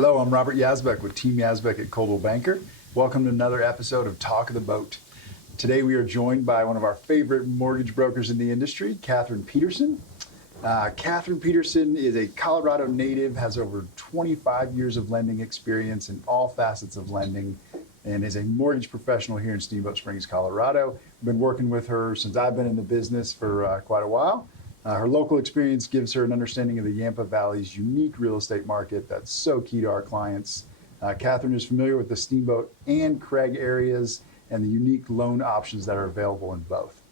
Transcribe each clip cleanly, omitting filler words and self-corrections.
Hello, I'm Robert Yazbeck with Team Yazbeck at Coldwell Banker. Welcome to another episode of Talk of the Boat. Today we are joined by one of our favorite mortgage brokers in the industry, Kathryn Pedersen. Kathryn Pedersen is a Colorado native, has over 25 years of lending experience in all facets of lending, and is a mortgage professional here in Steamboat Springs, Colorado. I've been working with her since I've been in the business for quite a while. Her local experience gives her an understanding of the Yampa Valley's unique real estate market that's so key to our clients. Kathryn is familiar with the Steamboat and Craig areas and the unique loan options that are available in both.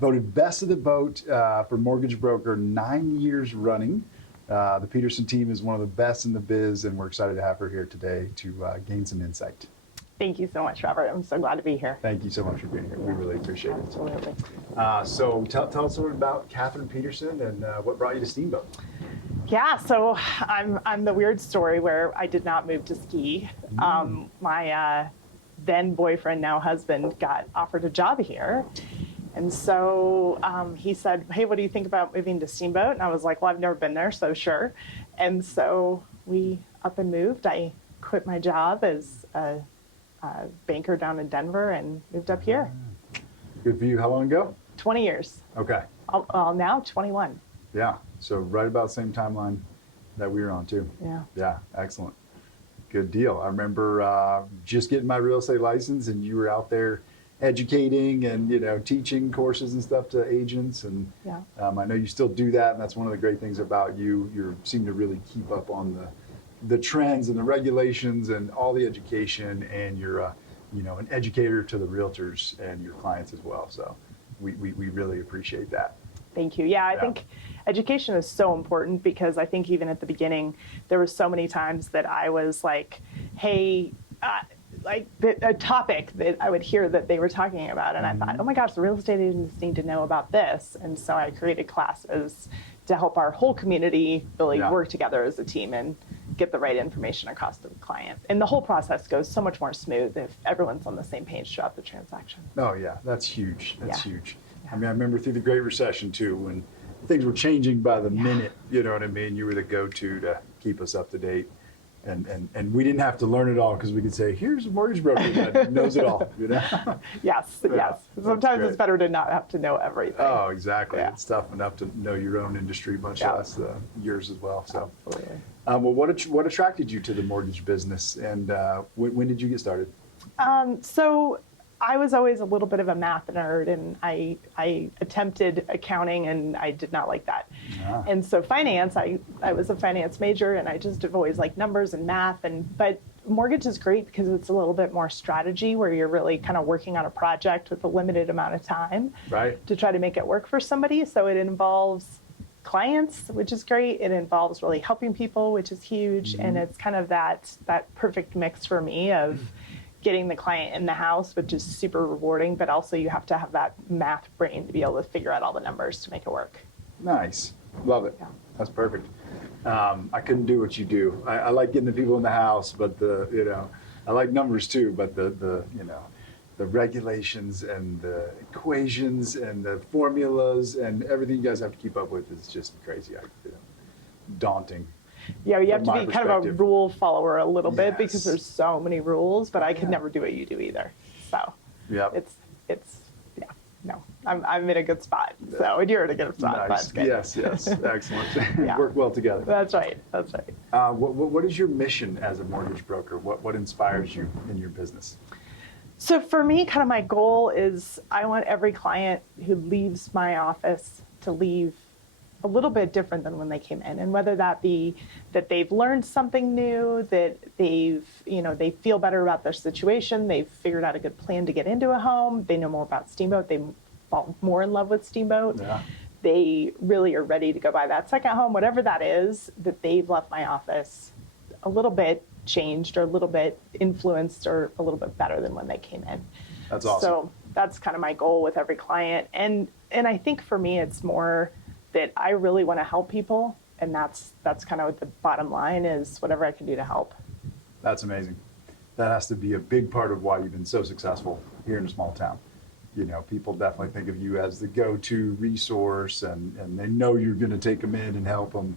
Voted best of the boat for mortgage broker 9 years running. The Pedersen Team is one of the best in the biz, and we're excited to have her here today to gain some insight. Thank you so much, Robert. I'm so glad to be here. Thank you so much for being here. We really appreciate it. Absolutely. So tell us a little bit about Kathryn Pedersen and what brought you to Steamboat. Yeah, so I'm the weird story where I did not move to ski. My then boyfriend, now husband, got offered a job here. And so he said, hey, what do you think about moving to Steamboat? And I was like, well, I've never been there, so sure. And so we up and moved. I quit my job as a banker down in Denver and moved up here. Good for you. How long ago? 20 years. Okay. Now 21. Yeah. So right about the same timeline that we were on too. Yeah. Yeah. Excellent. Good deal. I remember just getting my real estate license, and you were out there educating and teaching courses and stuff to agents, and yeah. I know you still do that, and that's one of the great things about you. You seem to really keep up on the trends and the regulations and all the education, and you're an educator to the realtors and your clients as well. So we really appreciate that. Thank you. Yeah, I think education is so important, because I think even at the beginning, there were so many times that I was like, hey, a topic that I would hear that they were talking about, and I thought, oh my gosh, the real estate agents need to know about this. And so I created classes to help our whole community really work together as a team and get the right information across to the client. And the whole process goes so much more smooth if everyone's on the same page throughout the transaction. Oh yeah, that's huge. That's huge. Yeah. I mean, I remember through the Great Recession too, when things were changing by the minute, you know what I mean? You were the go-to to keep us up to date. And we didn't have to learn it all, because we could say, here's a mortgage broker that knows it all, Yes. Sometimes it's better to not have to know everything. Oh, exactly. Yeah. It's tough enough to know your own industry, much less yours as well. So, absolutely. Well, what attracted you to the mortgage business, and when did you get started? So I was always a little bit of a math nerd, and I attempted accounting, and I did not like that. And so finance, I was a finance major, and I just have always liked numbers and math. But mortgage is great because it's a little bit more strategy, where you're really kind of working on a project with a limited amount of time to try to make it work for somebody. So it involves clients, which is great. It involves really helping people, which is huge. And it's kind of that perfect mix for me of getting the client in the house, which is super rewarding, but also you have to have that math brain to be able to figure out all the numbers to make it work. Nice. Love it. Yeah. That's perfect. I couldn't do what you do. I like getting the people in the house, but I like numbers too, but the regulations and the equations and the formulas and everything you guys have to keep up with is just crazy. Daunting. Yeah, you have to be kind of a rule follower a little bit, because there's so many rules, but I could never do what you do either. So I'm in a good spot. So you're in a good spot. Nice. Yes, excellent. Work well together. That's right. What is your mission as a mortgage broker? What inspires you in your business? So for me, kind of my goal is I want every client who leaves my office to leave a little bit different than when they came in, and whether that be that they've learned something new, that they feel better about their situation, they've figured out a good plan to get into a home, they know more about Steamboat, they fall more in love with Steamboat, they really are ready to go buy that second home, whatever that is, that they've left my office a little bit changed or a little bit influenced or a little bit better than when they came in. That's awesome. So that's kind of my goal with every client. And I think for me, it's more that I really want to help people, and that's kind of what the bottom line is, whatever I can do to help. That's amazing. That has to be a big part of why you've been so successful here in a small town. People definitely think of you as the go-to resource, and they know you're going to take them in and help them.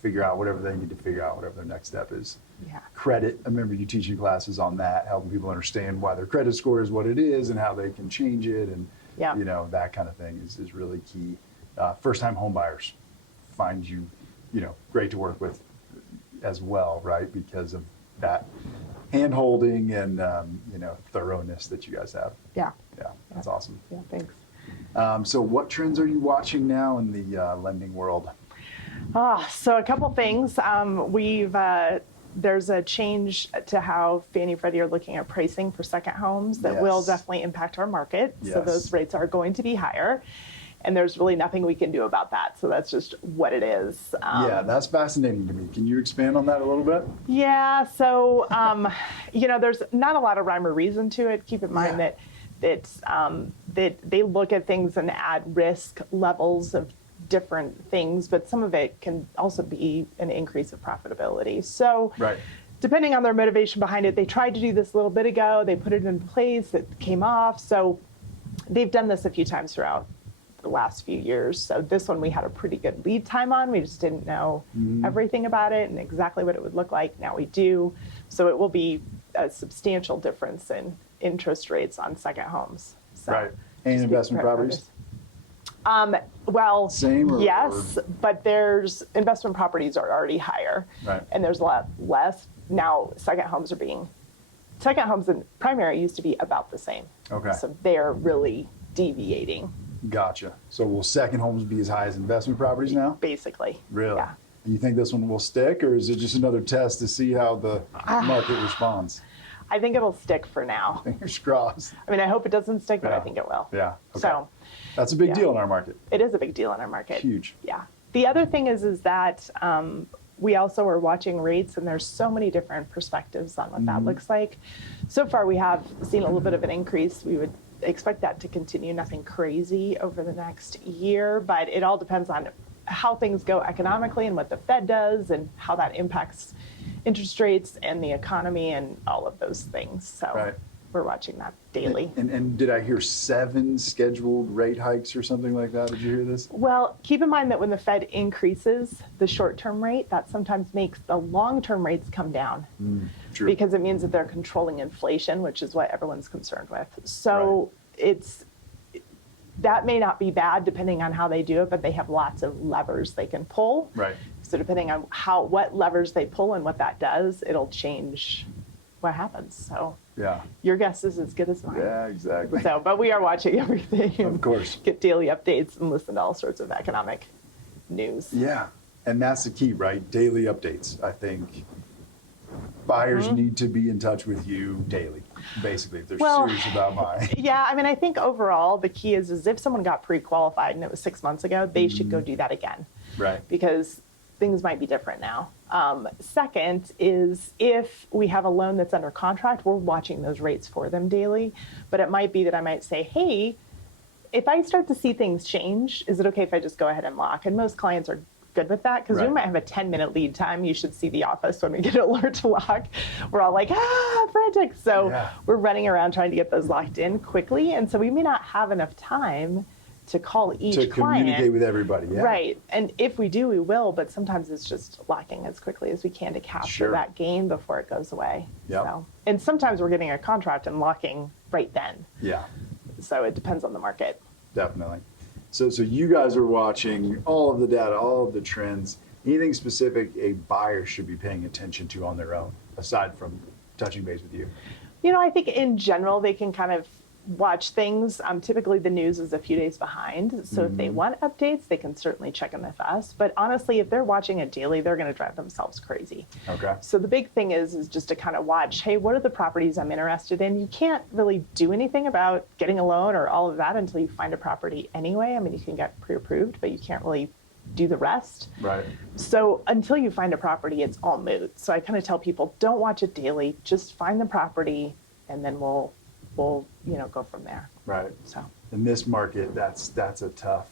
figure out whatever they need to figure out, whatever their next step is. Yeah. Credit, I remember you teaching classes on that, helping people understand why their credit score is what it is and how they can change it, and Yeah. that kind of thing is really key. First-time home buyers find you, great to work with as well, right? Because of that hand-holding and, thoroughness that you guys have. Yeah. Yeah, that's awesome. Yeah, thanks. So what trends are you watching now in the lending world? So a couple things. There's a change to how Fannie and Freddie are looking at pricing for second homes that will Yes. definitely impact our market. So Yes. those rates are going to be higher, and there's really nothing we can do about that. So that's just what it is. Yeah, that's fascinating to me. Can you expand on that a little bit? Yeah. So, there's not a lot of rhyme or reason to it. Keep in mind Yeah. that they look at things and add risk levels of different things, but some of it can also be an increase of profitability. So, Right. depending on their motivation behind it, they tried to do this a little bit ago. They put it in place. It came off. So, they've done this a few times throughout the last few years. So this one we had a pretty good lead time on. We just didn't know everything about it and exactly what it would look like. Now we do. So it will be a substantial difference in interest rates on second homes. So Right. And just be investment prepared for properties? this. Well, Same or- yes, but there's investment properties are already higher, Right. and there's a lot less now. Second homes and primary used to be about the same. Okay. So they're really deviating, Gotcha. So will second homes be as high as investment properties now? basically. Really? Yeah. You think this one will stick, or is it just another test to see how the market responds? I think it'll stick for now. Fingers crossed. I mean, I hope it doesn't stick, but I Yeah. think it will. Yeah. Okay. So That's a big yeah. deal in our market. it is a big deal in our market. Huge. Yeah. The other thing is that we also are watching rates, and there's so many different perspectives on what that looks like. So far, we have seen a little bit of an increase. We would expect that to continue, nothing crazy over the next year, but it all depends on how things go economically and what the Fed does and how that impacts interest rates and the economy and all of those things. So Right. we're watching that daily. And did I hear 7 scheduled rate hikes or something like that? Did you hear this? Well, keep in mind that when the Fed increases the short-term rate, that sometimes makes the long-term rates come down True. because it means that they're controlling inflation, which is what everyone's concerned with. So that may not be bad depending on how they do it, but they have lots of levers they can pull. Right. So depending on what levers they pull and what that does, it'll change what happens. So Yeah. your guess is as good as mine. Yeah, exactly. So, but we are watching everything. Of course. Get daily updates and listen to all sorts of economic news. Yeah. And that's the key, right? Daily updates. I think buyers need to be in touch with you daily, basically, if they're Well, serious about buying. Yeah, I mean, I think overall the key is if someone got pre-qualified and it was 6 months ago, they should go do that again Right. because things might be different now. Second is if we have a loan that's under contract, we're watching those rates for them daily. But it might be that I might say, hey, if I start to see things change, is it okay if I just go ahead and lock? And most clients are good with that because Right. we might have a 10-minute lead time. You should see the office when we get an alert to lock. We're all like, frantic. So Yeah. we're running around trying to get those locked in quickly. And so we may not have enough time to call each To client. communicate with everybody. Yeah. Right. And if we do, we will, but sometimes it's just locking as quickly as we can to capture Sure. that gain before it goes away. Yep. So, and sometimes we're getting a contract and locking right then. Yeah. So it depends on the market. Definitely. So you guys are watching all of the data, all of the trends. Anything specific a buyer should be paying attention to on their own, aside from touching base with you? I think in general, they can kind of watch things. Typically, the news is a few days behind. So if they want updates, they can certainly check in with us. But honestly, if they're watching it daily, they're going to drive themselves crazy. Okay. So the big thing is just to kind of watch, hey, what are the properties I'm interested in? You can't really do anything about getting a loan or all of that until you find a property anyway. I mean, you can get pre-approved, but you can't really do the rest. Right. So until you find a property, it's all moot. So I kind of tell people, don't watch it daily. Just find the property, and then we'll go from there. Right. So In this market, it's a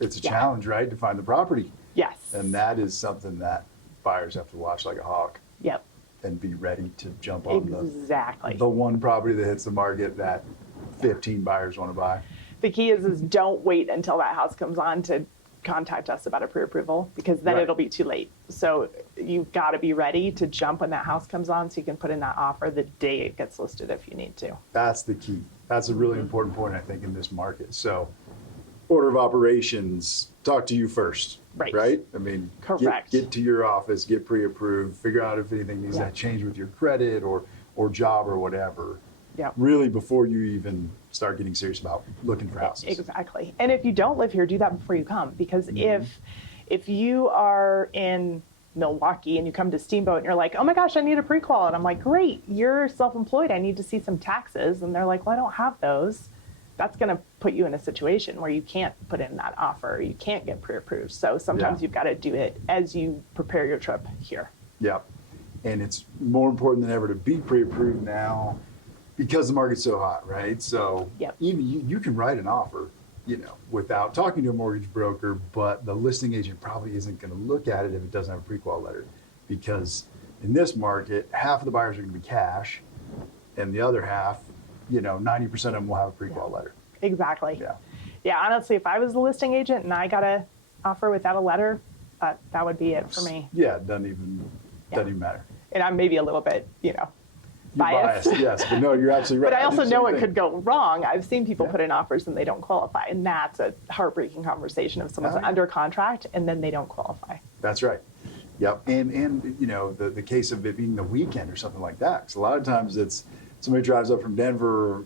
Yeah. challenge, right, to find the property. yes. And that is something that buyers have to watch like a hawk Yep. and be ready to jump on Exactly. the one property that hits the market that 15 buyers want to buy. The key is don't wait until that house comes on to contact us about a pre-approval, because then Right. it'll be too late. So you've got to be ready to jump when that house comes on, so you can put in that offer the day it gets listed if you need to. That's the key. That's a really important point, I think, in this market. So order of operations, talk to you first. Right. I mean, Correct. Get to your office, get pre-approved, figure out if anything needs Yeah. to change with your credit or job or whatever. Yeah. Really before you even start getting serious about looking for houses. Exactly. And if you don't live here, do that before you come, because if you are in Milwaukee and you come to Steamboat and you're like, oh my gosh, I need a pre-qual, and I'm like, great, you're self-employed, I need to see some taxes, and they're like, well, I don't have those. That's going to put you in a situation where you can't put in that offer, you can't get pre-approved. So sometimes you've got to do it as you prepare your trip here. Yeah. And it's more important than ever to be pre-approved now because the market's so hot, right? So Yep. even you can write an offer, without talking to a mortgage broker, but the listing agent probably isn't going to look at it if it doesn't have a pre-qual letter, because in this market, half of the buyers are going to be cash, and the other half, 90% of them will have a pre-qual letter. Exactly. Yeah. Yeah, honestly, if I was the listing agent and I got a offer without a letter, that would be it for me. Yeah, it doesn't even matter. And I'm maybe a little bit, You're biased. yes, but no, you're absolutely right. But I also do the know same it thing. could go wrong. I've seen people Yeah. put in offers and they don't qualify, and that's a heartbreaking conversation if someone's Oh, yeah. under contract and then they don't qualify. That's right. Yep. And the case of it being the weekend or something like that. Because a lot of times it's somebody drives up from Denver,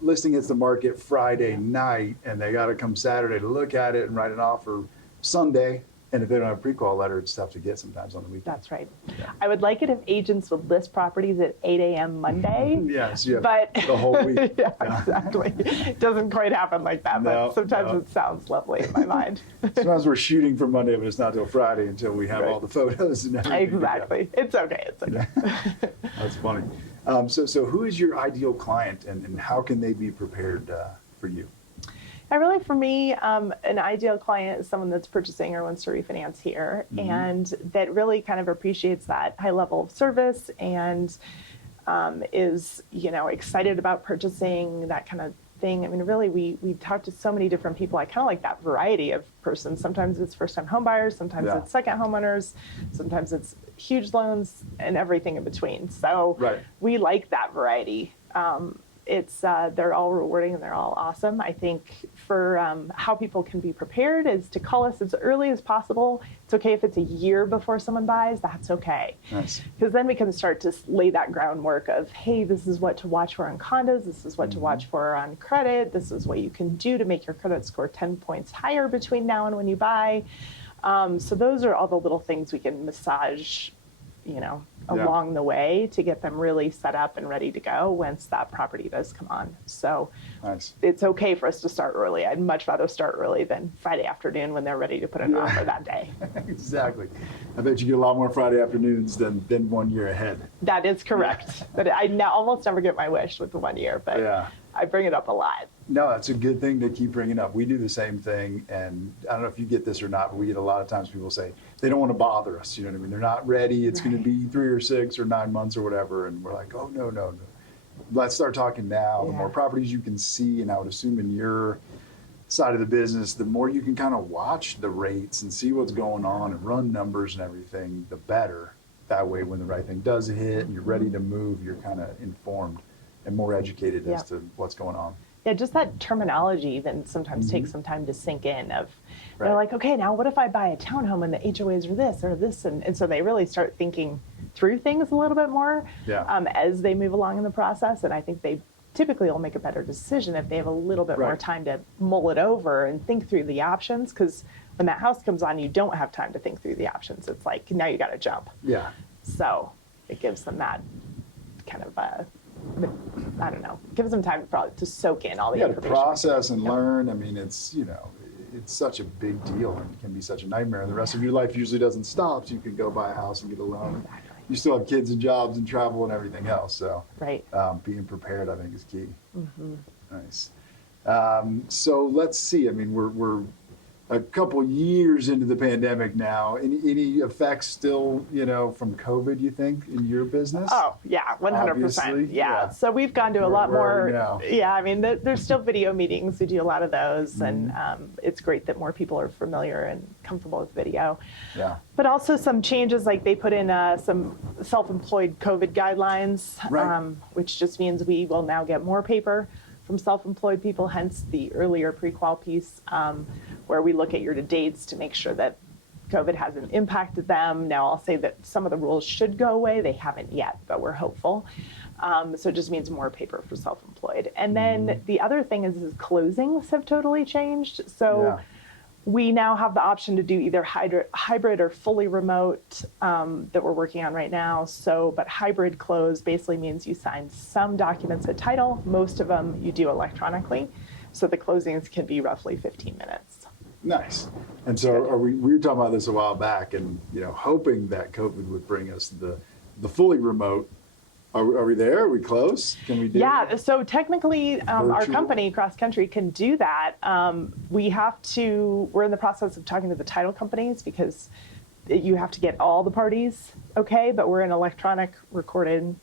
listing hits the market Friday night, and they got to come Saturday to look at it and write an offer Sunday. And if they don't have a pre-qual letter, it's tough to get sometimes on the weekend. That's right. Yeah. I would like it if agents would list properties at 8 a.m. Monday. Yes, you have But the whole week. yeah, exactly. It doesn't quite happen like that, No, but sometimes no. it sounds lovely in my mind. Sometimes we're shooting for Monday, but it's not till Friday until we have Right. all the photos and everything. Exactly. It's okay. It's okay. That's funny. So who is your ideal client, and how can they be prepared for you? Really, for me, an ideal client is someone that's purchasing or wants to refinance here, and that really kind of appreciates that high level of service and is, excited about purchasing, that kind of thing. I mean, really, we talk to so many different people. I kind of like that variety of person. Sometimes it's first-time home buyers, sometimes Yeah. it's second homeowners, sometimes it's huge loans, and everything in between. So Right. we like that variety. They're all rewarding and they're all awesome. I think for how people can be prepared is to call us as early as possible. It's okay if it's a year before someone buys, that's okay. Nice. Because then we can start to lay that groundwork of, hey, this is what to watch for on condos, this is what to watch for on credit, this is what you can do to make your credit score 10 points higher between now and when you buy. So those are all the little things we can massage, along the way to get them really set up and ready to go once that property does come on. So Nice. it's okay for us to start early. I'd much rather start early than Friday afternoon when they're ready to put an Yeah. offer that day. Exactly. I bet you get a lot more Friday afternoons than 1 year ahead. That is correct. But I almost never get my wish with the 1 year, but Yeah. I bring it up a lot. No, that's a good thing to keep bringing up. We do the same thing, and I don't know if you get this or not, but we get a lot of times people say they don't want to bother us. You know what I mean? They're not ready. It's going to be 3 or 6 or 9 months or whatever, and we're like, oh no. Let's start talking now. The more Yeah. properties you can see, and I would assume in your side of the business, the more you can kind of watch the rates and see what's going on and run numbers and everything, the better. That way, when the right thing does hit and you're ready to move, you're kind of informed and more educated as to what's going on. Yeah, just that terminology even sometimes takes some time to sink in of, they're Right. like, okay, now what if I buy a townhome and the HOAs are this or this? And so they really start thinking through things a little bit more as they move along in the process. And I think they typically will make a better decision if they have a little bit more Right. time to mull it over and think through the options. Because when that house comes on, you don't have time to think through the options. It's like, now you got to jump. Yeah. So it gives them that kind of I don't know, gives them time probably to soak in all the You got to information. process and learn. I mean, it's such a big deal and it can be such a nightmare. And the rest of your life usually doesn't stop, so you can go buy a house and get a loan. Exactly. You still have kids and jobs and travel and everything else. So Right. being prepared, I think, is key. Nice. So let's see. I mean, we're a couple years into the pandemic now. Any effects still, from COVID, you think, in your business? Oh, yeah, 100%. Obviously, Yeah. So we've gone to a lot Where are we more. now? Yeah, I mean, there's still video meetings. We do a lot of those, and it's great that more people are familiar and comfortable with video. Yeah. But also some changes, like they put in some self-employed COVID guidelines, Right. which just means we will now get more paper from self-employed people, hence the earlier pre-qual piece, where we look at year-to-dates to make sure that COVID hasn't impacted them. Now, I'll say that some of the rules should go away. They haven't yet, but we're hopeful. So it just means more paper for self-employed. And then the other thing is closings have totally changed. So we now have the option to do either hybrid or fully remote that we're working on right now. But hybrid close basically means you sign some documents at title. Most of them you do electronically. So the closings can be roughly 15 minutes. Nice. And so we were talking about this a while back, and hoping that COVID would bring us the fully remote. Are we there? Are we close? Can we do Yeah, so technically our Virtual? company, CrossCountry, can do that. We're in the process of talking to the title companies because you have to get all the parties okay, but we're in electronic recording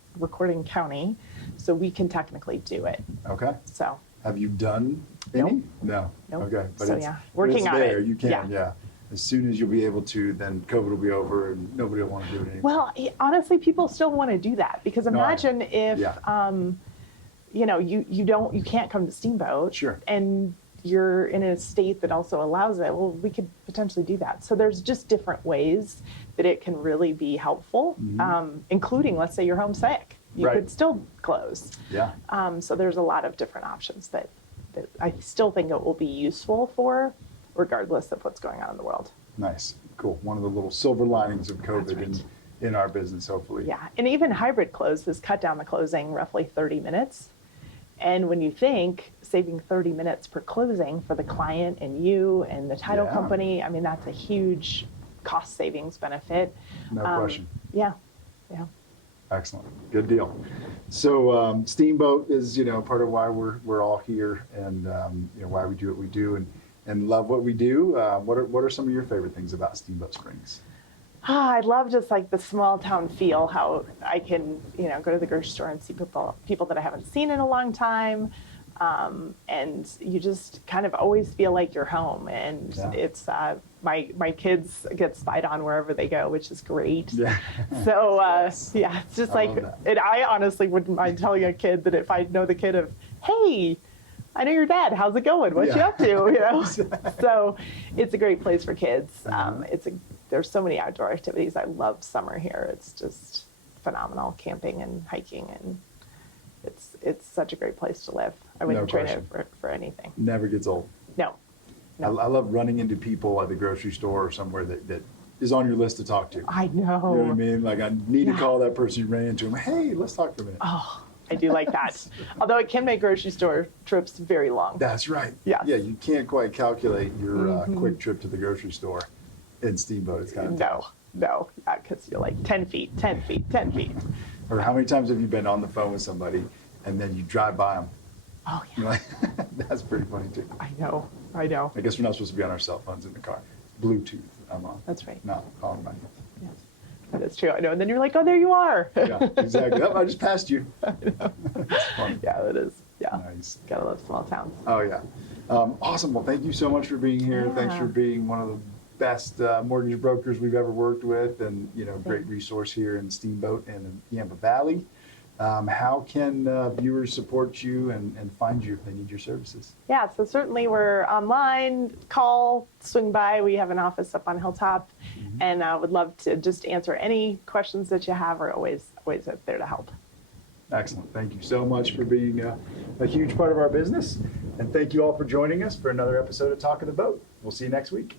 county, so we can technically do it. Okay. So Have you done any? Nope. No. Nope. Okay. So, yeah, working it's on there. it. You can, Yeah. yeah. As soon as you'll be able to, then COVID will be over and nobody will want to do it anymore. Well, honestly, people still want to do that because imagine if you can't come to Steamboat, Sure. and you're in a state that also allows it. Well, we could potentially do that. So there's just different ways that it can really be helpful, including, let's say, you're homesick. You Right. could still close. Yeah. So there's a lot of different options that I still think it will be useful for, regardless of what's going on in the world. Nice. Cool. One of the little silver linings of COVID right. in our business, hopefully. Yeah, and even hybrid close has cut down the closing roughly 30 minutes. And when you think saving 30 minutes per closing for the client and you and the title Yeah. company, I mean, that's a huge cost savings benefit. No question. Yeah. Excellent. Good deal. So Steamboat is, part of why we're all here, and why we do what we do, and love what we do. What are some of your favorite things about Steamboat Springs? I love just like the small town feel, how I can, go to the grocery store and see people that I haven't seen in a long time. And you just kind of always feel like you're home. And it's, my kids get spied on wherever they go, which is great. Yeah. So, it's just I honestly wouldn't mind telling a kid that if I know the kid of, hey, I know your dad, how's it going? What you up to? So it's a great place for kids. There's so many outdoor activities. I love summer here. It's just phenomenal, camping and hiking, and it's such a great place to live. I wouldn't trade it for anything. Never gets old. No. I love running into people at the grocery store or somewhere that is on your list to talk to. I know. You know what I mean? Like, I need to call that person you ran into. Them. Hey, let's talk for a minute. Oh, I do like that. Although it can make grocery store trips very long. That's right. Yes. Yeah, you can't quite calculate your quick trip to the grocery store in Steamboat. It's kind of No, because you're like 10 feet, 10 feet, 10 feet. Or how many times have you been on the phone with somebody and then you drive by them? Oh, yeah. You're like, that's pretty funny too. I know. I guess we're not supposed to be on our cell phones in the car. Bluetooth, I'm on. That's right. Not calling my Yes. That is true. I know. And then you're like, oh, there you are. Yeah, exactly. Oh, I just passed you. That's funny. Yeah, it is. Yeah. Nice. Gotta love small towns. Oh, yeah. Awesome. Well, thank you so much for being here. Yeah. Thanks for being one of the best mortgage brokers we've ever worked with, and great resource here in Steamboat and in Yampa Valley. How can viewers support you and find you if they need your services? Yeah, so certainly we're online, call, swing by. We have an office up on Hilltop, and I would love to just answer any questions that you have. We're always up there to help. Excellent. Thank you so much for being a huge part of our business. And thank you all for joining us for another episode of Talk of the Boat. We'll see you next week.